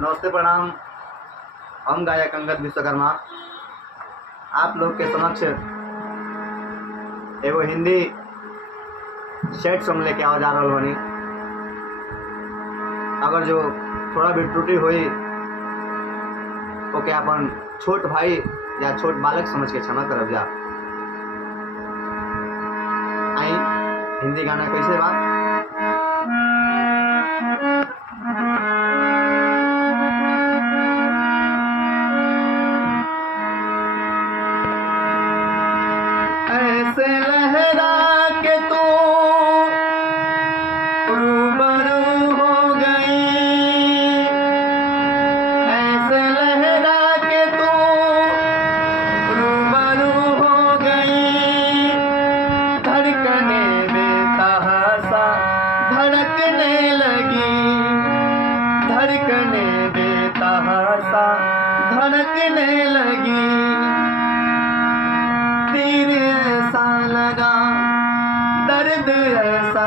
नमस्ते प्रणाम। हम गायक अंगद विश्वकर्मा आप लोग के समक्ष एगो हिंदी सेट सॉन्ग लेके आवा जा रहा बनी। अगर जो थोड़ा भी त्रुटि हुई ओके अपन छोट भाई या छोट बालक समझ के क्षमा करब जा। आई हिंदी गाना कैसे बा। ऐसे लहरा के तू रूबरू हो गई, ऐसे लहरा के तू रूबरू हो गई। धड़कने बेतहासा धड़कने लगी, धड़कने बेतहासा धड़कने लगी। तीर ऐसा लगा, दर्द ऐसा